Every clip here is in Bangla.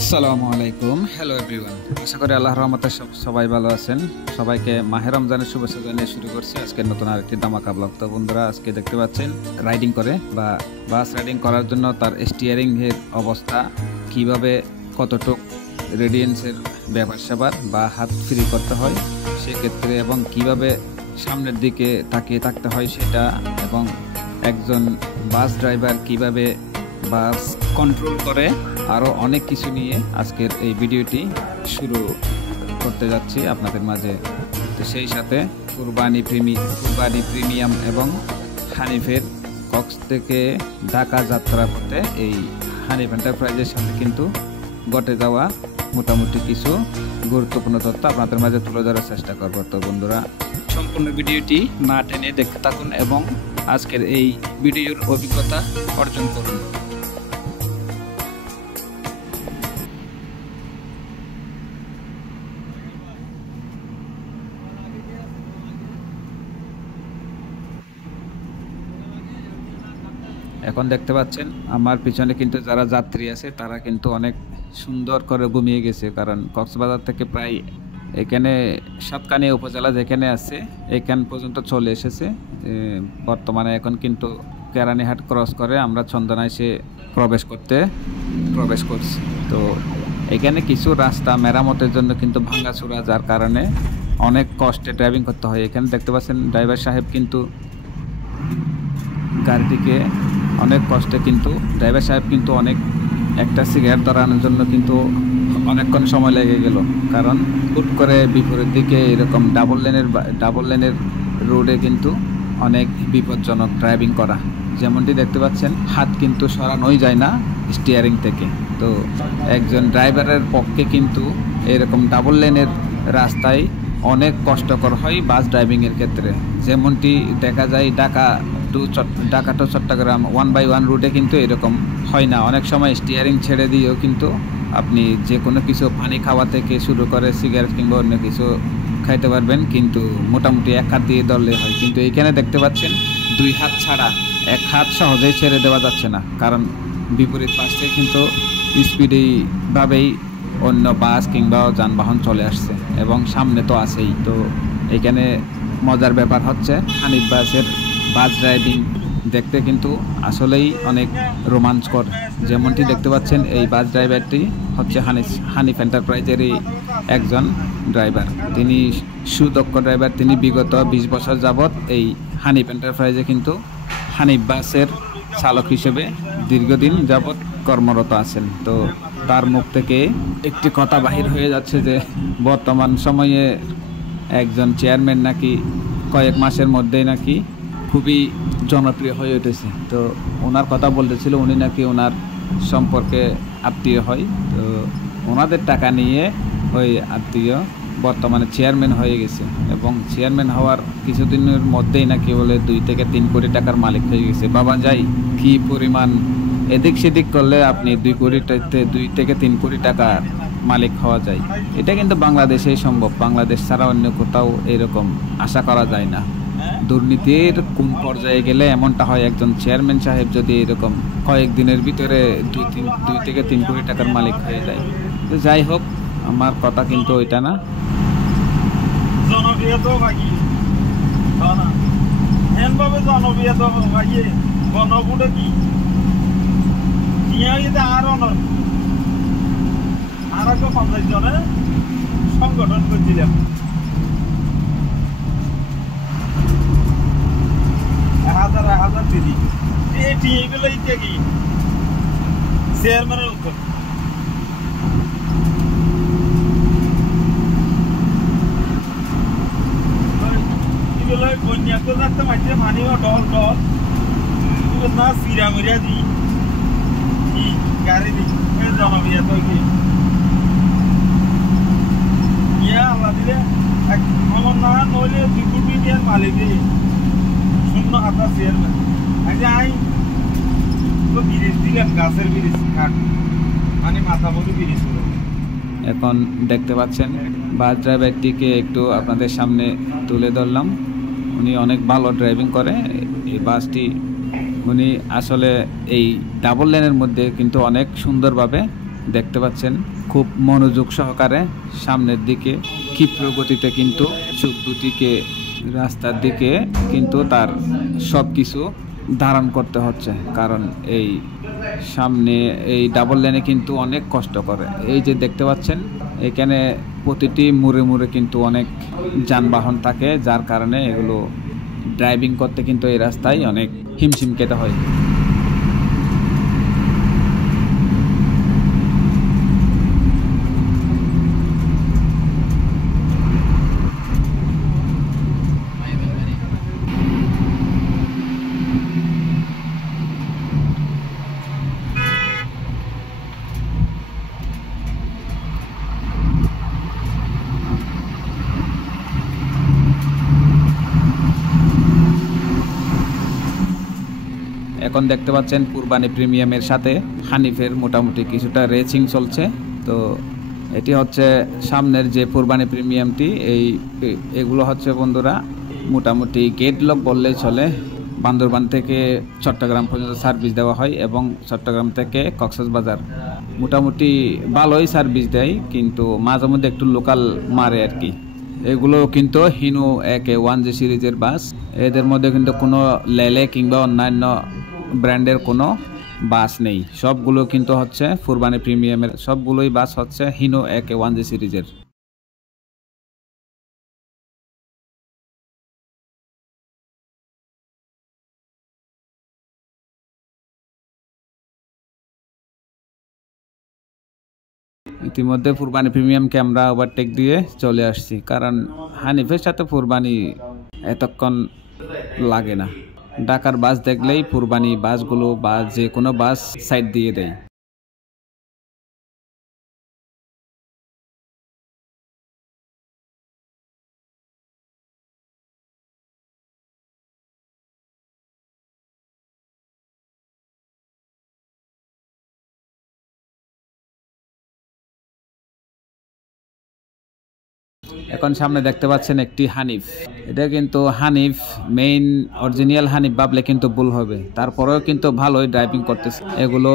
আসসালামু আলাইকুম। হ্যালো এভরিওয়ান, আশা করি আল্লাহর রহমতে সবাই ভালো আছেন। সবাইকে মাহে রমজানের শুভেচ্ছা জানিয়ে শুরু করছি আজকের নতুন আরেকটি ধামাকা ব্লগ। তো বন্ধুরা, আজকে দেখতে পাচ্ছেন রাইডিং করে বা বাস রাইডিং করার জন্য তার স্টিয়ারিং এর অবস্থা, কিভাবে কতটুক রেডিয়েন্সের ব্যাপার স্যাপার বা হাত ফ্রি করতে হয় সেক্ষেত্রে, এবং কিভাবে সামনের দিকে তাকিয়ে থাকতে হয় সেটা, এবং একজন বাস ড্রাইভার কিভাবে বাস কন্ট্রোল করে, আরও অনেক কিছু নিয়ে আজকের এই ভিডিওটি শুরু করতে যাচ্ছি আপনাদের মাঝে। তো সেই সাথে কুরবানি প্রিমিয়াম এবং হানিফের কক্স থেকে ঢাকা যাত্রা পথে এই হানিফ এন্টারপ্রাইজের সাথে কিন্তু ঘটে যাওয়া মোটামুটি কিছু গুরুত্বপূর্ণ তথ্য আপনাদের মাঝে তুলে ধরার চেষ্টা করবো। তো বন্ধুরা, সম্পূর্ণ ভিডিওটি না টেনে দেখতে থাকুন এবং আজকের এই ভিডিওর অভিজ্ঞতা অর্জন করুন। এখন দেখতে পাচ্ছেন আমার পিছনে কিন্তু যারা যাত্রী আছে তারা কিন্তু অনেক সুন্দর করে ঘুমিয়ে গেছে, কারণ কক্সবাজার থেকে প্রায় এখানে সাতকানিয়া উপজেলা যেখানে আছে এখান পর্যন্ত চলে এসেছে। বর্তমানে এখন কিন্তু কেরানীহাট ক্রস করে আমরা চন্দনায় এসে প্রবেশ করছি। তো এখানে কিছু রাস্তা মেরামতের জন্য কিন্তু ভাঙাচোরা, যার কারণে অনেক কষ্টে ড্রাইভিং করতে হয়। এখানে দেখতে পাচ্ছেন ড্রাইভার সাহেব কিন্তু গাড়িটিকে অনেক কষ্টে ড্রাইভার সাহেব কিন্তু অনেক একটা সিগারেট ধরানোর জন্য কিন্তু অনেকক্ষণ সময় লেগে গেল, কারণ হুট করে বিপরীত দিকে এরকম ডাবল লেনের রোডে কিন্তু অনেক বিপজ্জনক ড্রাইভিং করা। যেমনটি দেখতে পাচ্ছেন, হাত কিন্তু সরানোই যায় না স্টিয়ারিং থেকে। তো একজন ড্রাইভারের পক্ষে কিন্তু এরকম ডাবল লেনের রাস্তায় অনেক কষ্টকর হয় বাস ড্রাইভিংয়ের ক্ষেত্রে। যেমনটি দেখা যায় ঢাকা টু চট্টগ্রাম 1/1 রুটে কিন্তু এরকম হয় না। অনেক সময় স্টিয়ারিং ছেড়ে দিয়েও কিন্তু আপনি যে কোনো কিছু পানি খাওয়া থেকে শুরু করে সিগারেট কিংবা অন্য কিছু খাইতে পারবেন, কিন্তু মোটামুটি এক হাত দিয়ে ধরলে হয়। কিন্তু এইখানে দেখতে পাচ্ছেন দুই হাত ছাড়া এক হাত সহজেই ছেড়ে দেওয়া যাচ্ছে না, কারণ বিপরীত পাশ থেকে কিন্তু স্পিডিভাবেই অন্য বাস কিংবা যানবাহন চলে আসছে এবং সামনে তো আছেই। তো এখানে মজার ব্যাপার হচ্ছে হানিফ বাসের বাস ড্রাইভিং দেখতে কিন্তু আসলেই অনেক রোমাঞ্চকর। যেমনটি দেখতে পাচ্ছেন, এই বাস ড্রাইভারটি হচ্ছে হানিফ এন্টারপ্রাইজেরই একজন ড্রাইভার। তিনি সুদক্ষ ড্রাইভার। তিনি বিগত 20 বছর যাবৎ এই হানিফ এন্টারপ্রাইজে কিন্তু হানিফ বাসের চালক হিসেবে দীর্ঘদিন যাবৎ কর্মরত আছেন। তো তার মুখ থেকে একটি কথা বাহির হয়ে যাচ্ছে যে বর্তমান সময়ে একজন চেয়ারম্যান নাকি কয়েক মাসের মধ্যেই নাকি খুবই জনপ্রিয় হয়ে উঠেছে। তো ওনার কথা বলতেছিল, উনি নাকি ওনার সম্পর্কে আত্মীয় হয়। তো ওনাদের টাকা নিয়ে ওই আত্মীয় বর্তমানে চেয়ারম্যান হয়ে গেছে, এবং চেয়ারম্যান হওয়ার কিছুদিনের মধ্যেই নাকি বলে 2 থেকে 3 কোটি টাকার মালিক হয়ে গেছে। বাবা যাই, কি পরিমাণ এদিক সেদিক করলে আপনি 2 থেকে 3 কোটি টাকার মালিক হওয়া যায়। এটা কিন্তু বাংলাদেশেই সম্ভব, বাংলাদেশ ছাড়া অন্য কোথাও এরকম আশা করা যায় না। দুর্নীতির কোন পর্যায়ে গেলে এমনটা হয়, একজন চেয়ারম্যান সাহেব যদি এরকম কয়েকদিনের ভিতরে 2 থেকে 3 কোটি টাকার মালিক হয়ে যায়। তো যাই হোক, আমার কথা কিন্তু ওইটা না। সংগঠন করছিলাম 1000 দিদি এগুলো কি চেয়ারম্যানের উত্তর। এগুলো বন্যা করে রাখতে মাঝে মানিও ডল না সিরা মিরা দি কি গাড়ি দি জনবিয়া তো কি ইয়া আল্লাহ দিলে আমার না নইলে 2 কোটি টাকার মালিক শূন্য হাতা চেয়ারম্যান। আচ্ছা আই তো বিদেশ দিলাম গাছের বিদেশ কাঠ মানে মাথা বলে বিদেশ। এখন দেখতে পাচ্ছেন বাস ড্রাইভারটিকে একটু আপনাদের সামনে তুলে ধরলাম। উনি অনেক ভালো ড্রাইভিং করে এই বাসটি। উনি আসলে এই ডাবল লেনের মধ্যে কিন্তু অনেক সুন্দরভাবে দেখতে পাচ্ছেন খুব মনোযোগ সহকারে সামনের দিকে ক্ষিপ্র গতিতে কিন্তু চোখ দুটিকে রাস্তার দিকে কিন্তু তার সব কিছু ধারণ করতে হচ্ছে, কারণ এই সামনে এই ডাবল লেনে কিন্তু অনেক কষ্ট করে। এই যে দেখতে পাচ্ছেন এখানে প্রতিটি মুড়ে মুড়ে কিন্তু অনেক যানবাহন থাকে, যার কারণে এগুলো ড্রাইভিং করতে কিন্তু এই রাস্তায় অনেক হিমশিম খেতে হয়। এখন দেখতে পাচ্ছেন কুরবানি প্রিমিয়ামের সাথে হানিফের মোটামুটি কিছুটা রেসিং চলছে। তো এটি হচ্ছে সামনের যে কুরবানি প্রিমিয়ামটি, এগুলো হচ্ছে বন্ধুরা মোটামুটি গেট লক বললেই চলে। বান্দরবান থেকে চট্টগ্রাম পর্যন্ত সার্ভিস দেওয়া হয় এবং চট্টগ্রাম থেকে কক্সবাজার মোটামুটি ভালোই সার্ভিস দেয়, কিন্তু মাঝে মধ্যে একটু লোকাল মারে আর কি। এগুলো কিন্তু হিনো একে 1G সিরিজের বাস, এদের মধ্যে কিন্তু কোনো লেলে কিংবা অন্যান্য ব্র্যান্ডের কোনো বাস নেই। সবগুলো কিন্তু হচ্ছে কুরবানি প্রিমিয়ামের সবগুলোই বাস হচ্ছে হিনো একে 1G সিরিজের। ইতিমধ্যে কুরবানি প্রিমিয়ামকে আমরা ওভারটেক দিয়ে চলে আসছি, কারণ হানিফের সাথে কুরবানি এতক্ষণ লাগে না। ঢাকার বাস দেখলেই কুরবানি বাসগুলো বা যে কোনো বাস সাইড দিয়ে দেয়। এখন সামনে দেখতে পাচ্ছেন একটি হানিফ, এটা কিন্তু হানিফ মেইন অরিজিনাল হানিফ ভাবলে কিন্তু ভুল হবে, তারপরেও কিন্তু ভালোই ড্রাইভিং করতেছে। এগুলো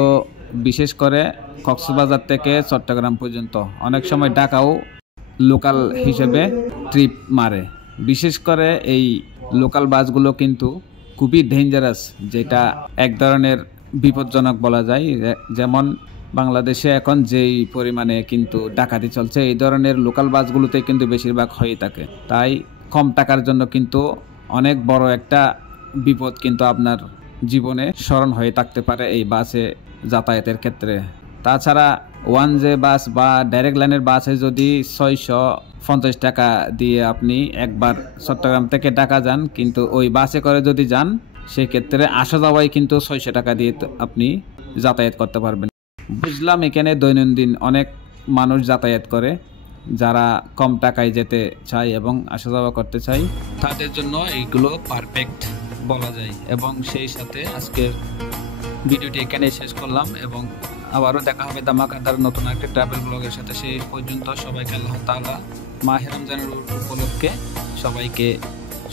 বিশেষ করে কক্সবাজার থেকে চট্টগ্রাম পর্যন্ত, অনেক সময় ঢাকাও লোকাল হিসেবে ট্রিপ মারে। বিশেষ করে এই লোকাল বাসগুলো কিন্তু খুবই ডেঞ্জারাস, যেটা এক ধরনের বিপজ্জনক বলা যায়। যেমন বাংলাদেশে এখন যেই পরিমাণে কিন্তু ডাকাতি চলছে, এই ধরনের লোকাল বাসগুলোতে কিন্তু বেশিরভাগ হয়ে থাকে। তাই কম টাকার জন্য কিন্তু অনেক বড় একটা বিপদ কিন্তু আপনার জীবনে স্মরণ হয়ে থাকতে পারে এই বাসে যাতায়াতের ক্ষেত্রে। তাছাড়া 1G বাস বা ডাইরেক্ট লাইনের বাসে যদি 650 টাকা দিয়ে আপনি একবার চট্টগ্রাম থেকে ঢাকা যান, কিন্তু ওই বাসে করে যদি যান সেক্ষেত্রে আসা যাওয়াই কিন্তু 600 টাকা দিয়ে আপনি যাতায়াত করতে পারবেন। বুঝলাম এখানে দৈনন্দিন অনেক মানুষ যাতায়াত করে, যারা কম টাকায় যেতে চায় এবং আসা যাওয়া করতে চায়, তাদের জন্য এইগুলো পারফেক্ট বলা যায়। এবং সেই সাথে আজকের ভিডিওটি এখানে শেষ করলাম এবং আবারও দেখা হবে ধামাকাদার নতুন একটা ট্রাভেল ব্লগের সাথে। সেই পর্যন্ত সবাইকে আল্লাহ তাআলা মাহে রমজানের উপলক্ষে সবাইকে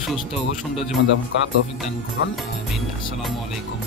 সুস্থ ও সুন্দর জীবনযাপন করার তৌফিক দান করুন। আমিন। আসসালামু আলাইকুম।